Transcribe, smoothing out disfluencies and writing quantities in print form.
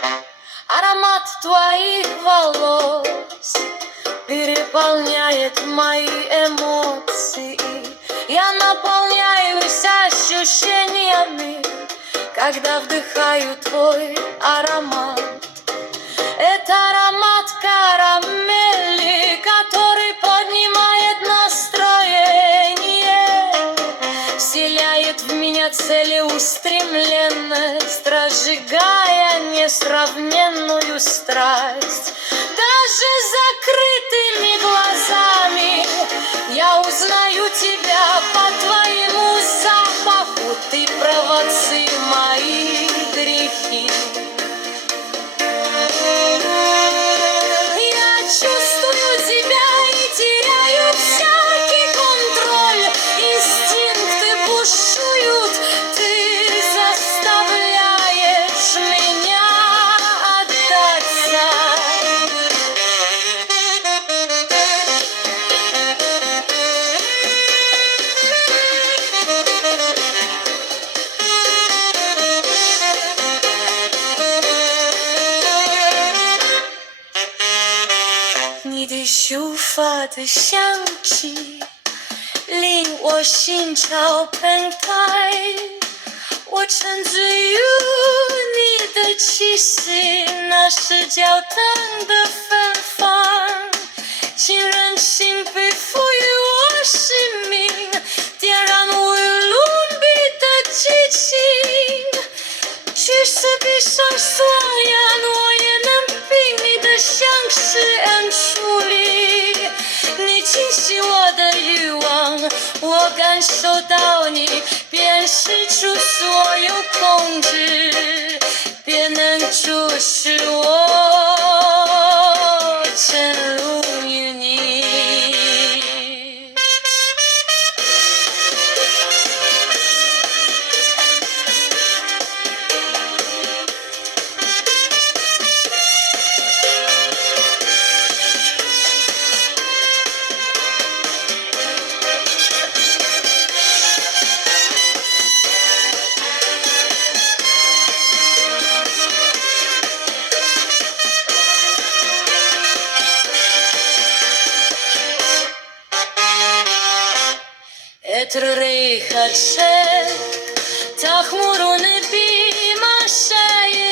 Аромат твоих волос переполняет мои эмоции. Я наполняюсь ощущениями, когда вдыхаю твой аромат. Это аромат карамели, который поднимает настроение, вселяет в меня целеустремленность, разжигая несравненную страсть. Даже закрытыми глазами я узнаю тебя по твоему запаху. Ты провоцируешь мои грехи. Я чувствую тебя и теряю всякий контроль. Инстинкты бушуют, ты заставляешь меня отдаться.你的秀发的香气令我心潮澎湃，我沉醉于你的气息，那是焦糖的芬芳，请任性被赋予我生命，点燃无与伦比的激情。即使闭上双眼，我也能凭你的相识而处理。你清晰我的欲望，我感受到你辨识出所有控制，便能注视我沉入于你。Рейхаче, та хмуру небі машає.